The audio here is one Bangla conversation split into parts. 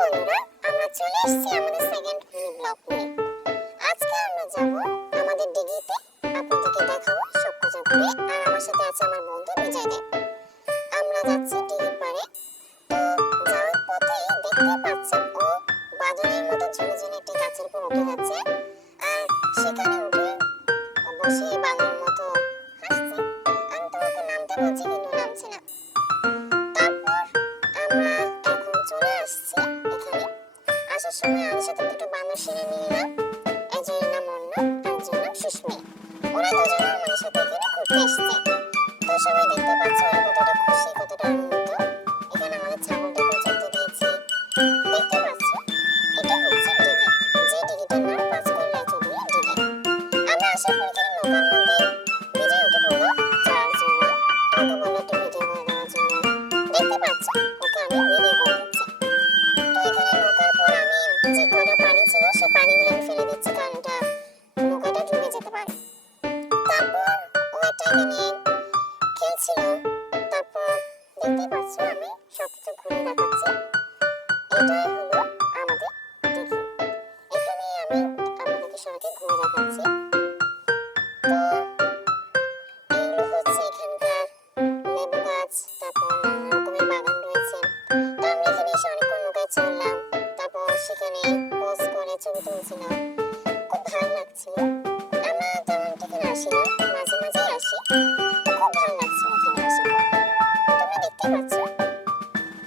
বন্ধুরা, আমরা চলে এসেছি আমাদের সেকেন্ড মিনি ব্লগ নিয়ে। আজকে আমরা যাব আমাদের দিঘিতে, আপনাদেরকে দেখাবো সবকিছু ঘুরে। আর আমার সাথে আছে আমার বন্ধু বিজয় দেব। আমরা যাচ্ছি দিঘির পাড়ে। তো যাওয়ার পথে দেখতে পাচ্ছেন ও বাদুড়ের মতো ঝুলে ঝুলে একটি গাছের উপর উঠে যাচ্ছে, আর সেখানে উঠে বসে বাঘের মতো হাসছে। আমি তো ওকে নামতে বলছি কিন্তু নামছে না। তারপর আমরা এখন চলে আসছি এখানে। আসার সময় আমাদের সাথে দুটো বানর সেনা নিয়ে এলাম। একজনের নাম অন্য, একজনের নাম সুস্মি। ওরা দুজন আমাদের সাথে এখানে ঘুরতে এসছে। তো সবাই দেখতে পাচ্ছে ওরা কতটা খুশি, কতটা আনন্দিত। এখানে আমাদের ছাগলটাকে চড়তে দিয়েছি। দেখতে পাচ্ছ, এটা হচ্ছে দিঘি, যে দিঘিটার নাম পাঁচকড়িয়া চৌধুরী দিঘি। আমরা আসার পর এখানে নৌকার মধ্যে বিজয় উঠে পড়লো চড়ার জন্য। আমাকে বললো একটু ভিডিও করে দেওয়ার জন্য। দেখতে পাচ্ছ, ওকে আমি ভিডিও করে দিচ্ছি। তো এখানে নৌকার পর আমি যে কটা পানি ছিল সে পানিগুলো আমি ফেলে দিচ্ছি, কারণ এটা নৌকাটা ডুবে যেতে পারে। তারপর ও এটা এখানে খেলছিল। তারপর দেখতে পাচ্ছ আমি সবকিছু ঘুরে দেখাচ্ছি। এটাই হলো আমাদের দিঘি। এখানে আমি আপনাদেরকে সবাইকে ঘুরে দেখাচ্ছি। তো এগুলো হচ্ছে এখানকার লেবু গাছ, তারপর নানা রকমের বাগান রয়েছে। তো আমরা এখানে এসে অনেকক্ষণ নৌকায় চললাম। তারপর সেখানে পোজ করে ছবি তুলছিলাম, খুব ভালো লাগছিল। আমরা তেমন এখানে আসি না, মাঝে মাঝেই আসি। তো খুব ভালো লাগছিল এখানে আসার পর। তোমরা দেখতে পাচ্ছ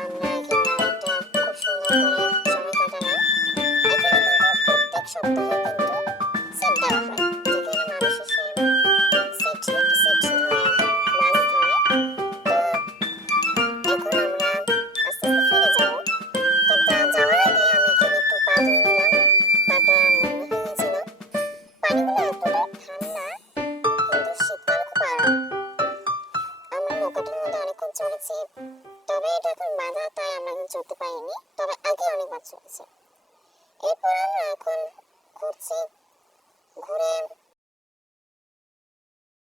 আমরা এখানে একটা খুব সুন্দর করে সময় কাটালাম। এখানে কিন্তু প্রত্যেক সপ্তাহে কিন্তু সেট দেওয়া হয়, যেখানে মানুষ এসে সেট সেট ধরে মাছ ধরে। তো এখন আমরা আস্তে আস্তে ফিরে যাবো। তো যাওয়ার আগে আমি এখানে একটু পা ধুয়ে নিলাম, পাটা নোংরা হয়ে গেছিল। পানিগুলো এতটা ঠান্ডা, কিন্তু শীতকাল খুব আরাম। আমরা নৌকাটার মধ্যে অনেকক্ষণ চড়েছি, তবে এটা এখন বাঁধা, তাই আমরা এখন চড়তে পারিনি, তবে আগে অনেকবার চড়েছি। এরপর আমরা এখন ঘুরছি, ঘুরে